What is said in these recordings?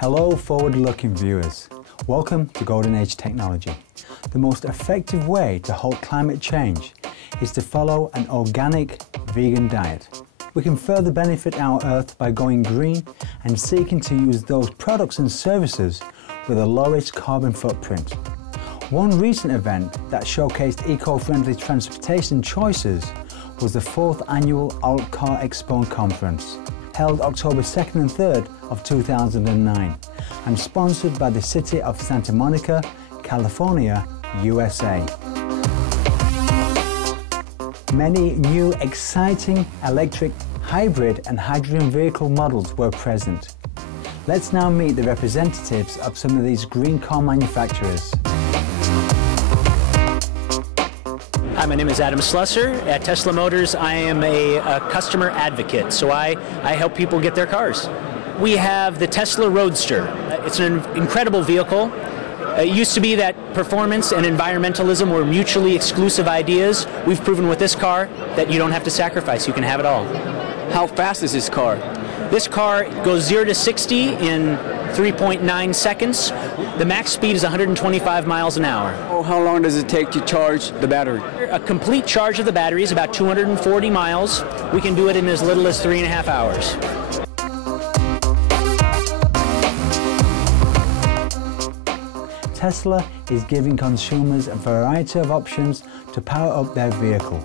Hello forward-looking viewers. Welcome to Golden Age Technology. The most effective way to halt climate change is to follow an organic vegan diet. We can further benefit our Earth by going green and seeking to use those products and services with the lowest carbon footprint. One recent event that showcased eco-friendly transportation choices was the 4th annual AltCar Expo conference, held October 2nd and 3rd of 2009 and sponsored by the city of Santa Monica, California, USA. Many new exciting electric, hybrid and hydrogen vehicle models were present. Let's now meet the representatives of some of these green car manufacturers. Hi, my name is Adam Slusser. At Tesla Motors, I am a customer advocate, so I help people get their cars. We have the Tesla Roadster. It's an incredible vehicle. It used to be that performance and environmentalism were mutually exclusive ideas. We've proven with this car that you don't have to sacrifice, you can have it all. How fast is this car? This car goes 0 to 60 in 3.9 seconds. The max speed is 125 miles an hour. Oh, how long does it take to charge the battery? A complete charge of the battery is about 240 miles. We can do it in as little as 3.5 hours. Tesla is giving consumers a variety of options to power up their vehicle.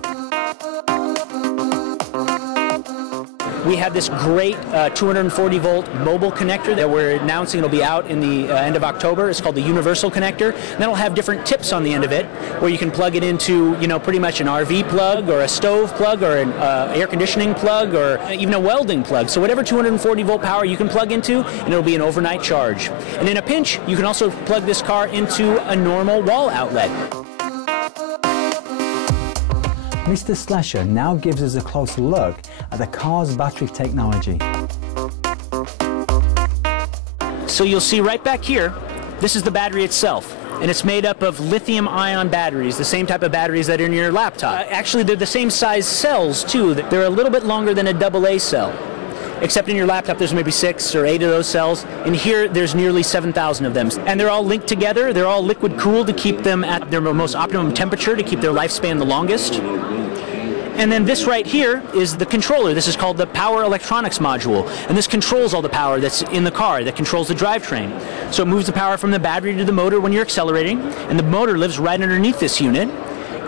We have this great 240-volt mobile connector that we're announcing will be out in the end of October. It's called the Universal Connector. And that'll have different tips on the end of it, where you can plug it into, pretty much an RV plug or a stove plug or an air conditioning plug or even a welding plug. So whatever 240-volt power you can plug into, and it'll be an overnight charge. And in a pinch, you can also plug this car into a normal wall outlet. Mr. Slasher now gives us a closer look at the car's battery technology. So you'll see right back here, this is the battery itself. And it's made up of lithium-ion batteries, the same type of batteries that are in your laptop. Actually, they're the same size cells, too. They're a little bit longer than a AA cell. Except in your laptop, there's maybe 6 or 8 of those cells. In here, there's nearly 7,000 of them. And they're all linked together. They're all liquid-cooled to keep them at their most optimum temperature, to keep their lifespan the longest. And then this right here is the controller. This is called the power electronics module. And this controls all the power that's in the car, that controls the drivetrain. So it moves the power from the battery to the motor when you're accelerating, and the motor lives right underneath this unit.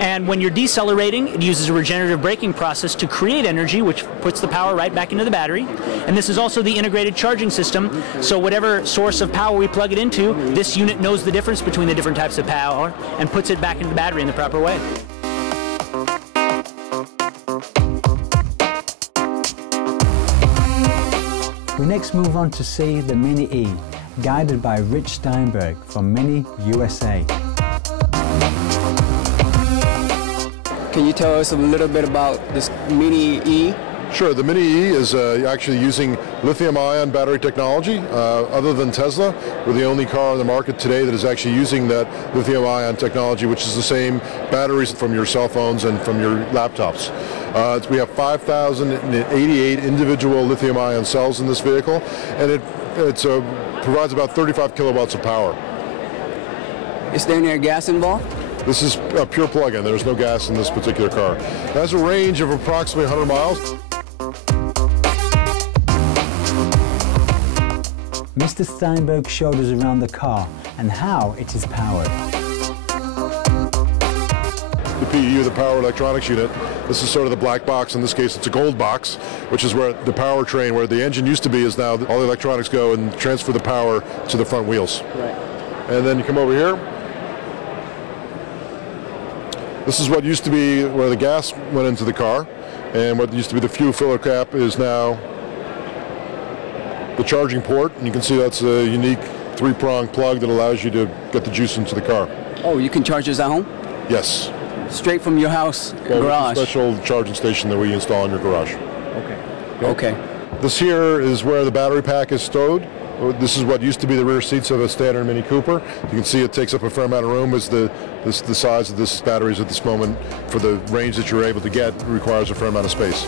And when you're decelerating, it uses a regenerative braking process to create energy, which puts the power right back into the battery. And this is also the integrated charging system. So whatever source of power we plug it into, this unit knows the difference between the different types of power and puts it back into the battery in the proper way. We next move on to see the Mini E, guided by Rich Steinberg from Mini USA. Can you tell us a little bit about this Mini E? Sure. The Mini E is actually using lithium-ion battery technology. Other than Tesla, we're the only car on the market today that is actually using that lithium-ion technology, which is the same batteries from your cell phones and from your laptops. We have 5,088 individual lithium-ion cells in this vehicle, and it provides about 35 kilowatts of power. Is there any gas involved? This is a pure plug-in. There's no gas in this particular car. It has a range of approximately 100 miles. Mr. Steinberg showed us around the car and how it is powered. The PEU, the power electronics unit, this is sort of the black box. In this case, it's a gold box, which is where the powertrain, where the engine used to be, is now all the electronics go and transfer the power to the front wheels. Right. And then you come over here. This is what used to be where the gas went into the car, and what used to be the fuel filler cap is now the charging port. And you can see that's a unique 3-prong plug that allows you to get the juice into the car. Oh, you can charge this at home? Yes. Straight from your house, garage? It's a special charging station that we install in your garage. Okay. This here is where the battery pack is stowed. This is what used to be the rear seats of a standard Mini Cooper. You can see it takes up a fair amount of room as the size of this batteries at this moment for the range that you're able to get requires a fair amount of space.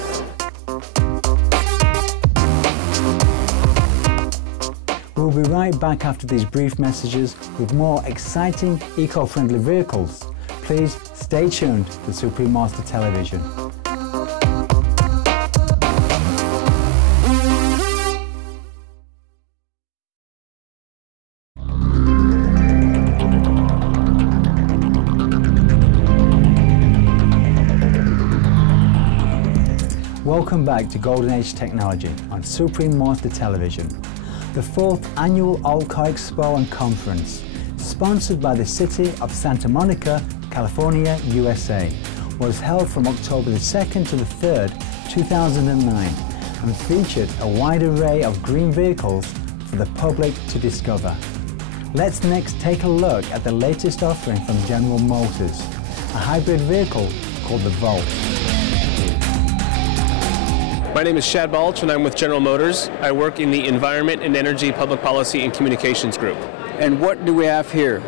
We'll We'll be right back after these brief messages with more exciting eco-friendly vehicles. Please stay tuned to Supreme Master Television. Welcome back to Golden Age Technology on Supreme Master Television. The 4th annual AltCar Expo and Conference, sponsored by the city of Santa Monica, California, USA, was held from October the 2nd to the 3rd, 2009, and featured a wide array of green vehicles for the public to discover. Let's next take a look at the latest offering from General Motors, a hybrid vehicle called the Volt. My name is Shad Balch and I'm with General Motors. I work in the Environment and Energy Public Policy and Communications Group. And what do we have here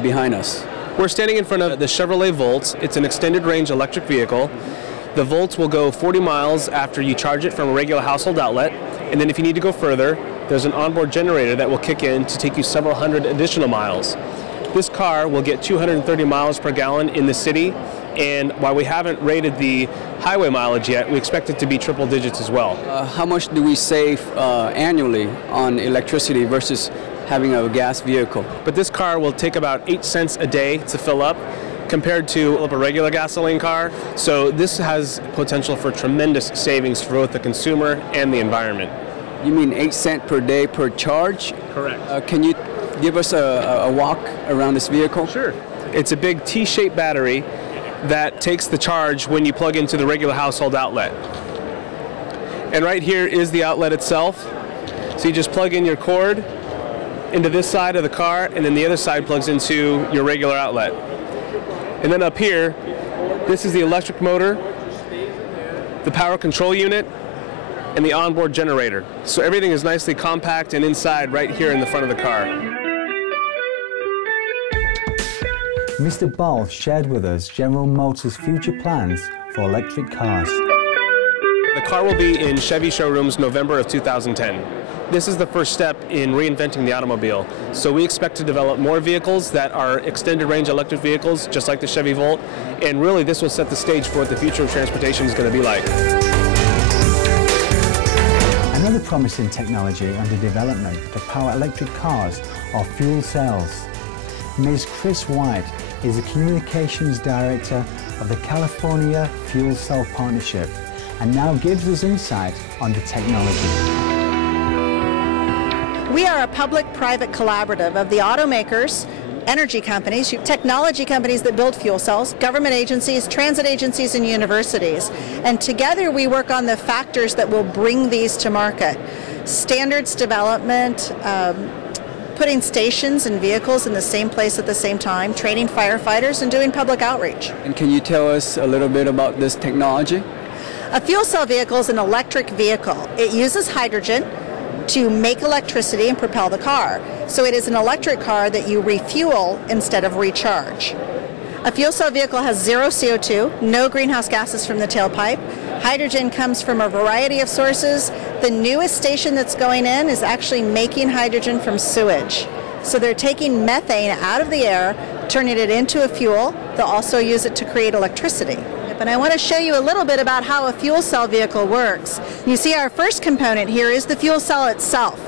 behind us? We're standing in front of the Chevrolet Volt. It's an extended range electric vehicle. The Volt will go 40 miles after you charge it from a regular household outlet. And then if you need to go further, there's an onboard generator that will kick in to take you several hundred additional miles. This car will get 230 miles per gallon in the city. And while we haven't rated the highway mileage yet, we expect it to be triple digits as well. How much do we save annually on electricity versus having a gas vehicle? But this car will take about 8 cents a day to fill up compared to a regular gasoline car. So this has potential for tremendous savings for both the consumer and the environment. You mean 8 cents per day per charge? Correct. Can you give us a walk around this vehicle? Sure. It's a big T-shaped battery that takes the charge when you plug into the regular household outlet. And right here is the outlet itself. So you just plug in your cord into this side of the car, and then the other side plugs into your regular outlet. And then up here, this is the electric motor, the power control unit, and the onboard generator. So everything is nicely compact and inside right here in the front of the car. Mr. Ball shared with us General Motors' future plans for electric cars. The car will be in Chevy showrooms November of 2010. This is the first step in reinventing the automobile. So we expect to develop more vehicles that are extended range electric vehicles, just like the Chevy Volt, and really this will set the stage for what the future of transportation is going to be like. Another promising technology under development to power electric cars are fuel cells. Ms. Chris White is the Communications Director of the California Fuel Cell Partnership and now gives us insight on the technology. We are a public-private collaborative of the automakers, energy companies, technology companies that build fuel cells, government agencies, transit agencies, and universities. And together we work on the factors that will bring these to market. Standards development, putting stations and vehicles in the same place at the same time, training firefighters, and doing public outreach. And can you tell us a little bit about this technology? A fuel cell vehicle is an electric vehicle. It uses hydrogen to make electricity and propel the car. So it is an electric car that you refuel instead of recharge. A fuel cell vehicle has zero CO2, no greenhouse gases from the tailpipe. Hydrogen comes from a variety of sources. The newest station that's going in is actually making hydrogen from sewage. So they're taking methane out of the air, turning it into a fuel. They'll also use it to create electricity. And I want to show you a little bit about how a fuel cell vehicle works. You see our first component here is the fuel cell itself.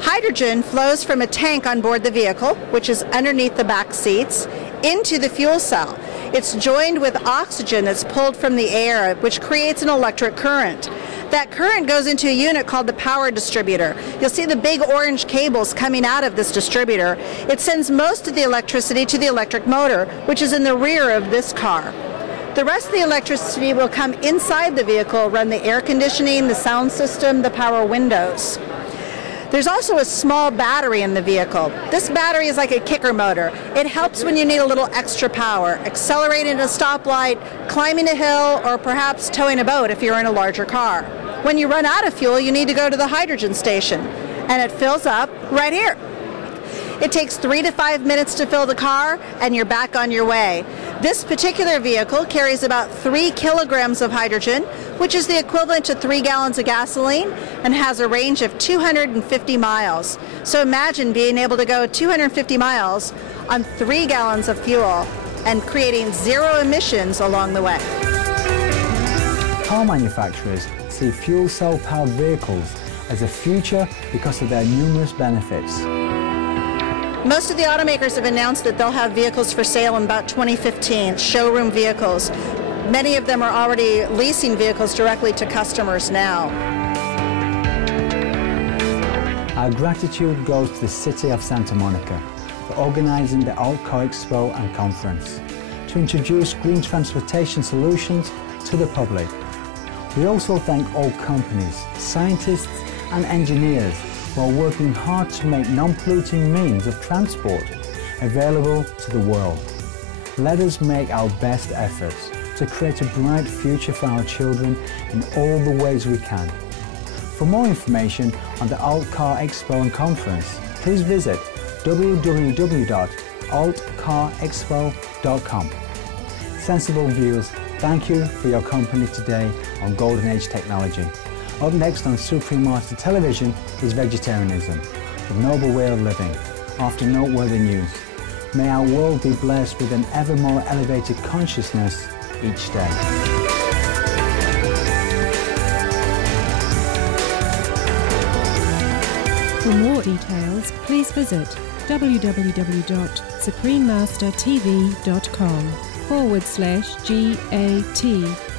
Hydrogen flows from a tank on board the vehicle, which is underneath the back seats, into the fuel cell. It's joined with oxygen that's pulled from the air, which creates an electric current. That current goes into a unit called the power distributor. You'll see the big orange cables coming out of this distributor. It sends most of the electricity to the electric motor, which is in the rear of this car. The rest of the electricity will come inside the vehicle, run the air conditioning, the sound system, the power windows. There's also a small battery in the vehicle. This battery is like a kicker motor. It helps when you need a little extra power, accelerating a stoplight, climbing a hill, or perhaps towing a boat if you're in a larger car. When you run out of fuel, you need to go to the hydrogen station, and it fills up right here. It takes 3 to 5 minutes to fill the car, and you're back on your way. This particular vehicle carries about 3 kilograms of hydrogen, which is the equivalent to 3 gallons of gasoline, and has a range of 250 miles. So imagine being able to go 250 miles on 3 gallons of fuel and creating 0 emissions along the way. Car manufacturers see fuel cell powered vehicles as a future because of their numerous benefits. Most of the automakers have announced that they'll have vehicles for sale in about 2015, showroom vehicles. Many of them are already leasing vehicles directly to customers now. Our gratitude goes to the City of Santa Monica for organizing the AltCar Expo and conference to introduce green transportation solutions to the public. We also thank all companies, scientists and engineers who are working hard to make non-polluting means of transport available to the world. Let us make our best efforts to create a bright future for our children in all the ways we can. For more information on the AltCar Expo and Conference, please visit www.altcarexpo.com. Sensible viewers, thank you for your company today on Golden Age Technology. Up next on Supreme Master Television is Vegetarianism, the noble way of living. After noteworthy news, may our world be blessed with an ever more elevated consciousness each day. For more details, please visit www.suprememastertv.com/GAT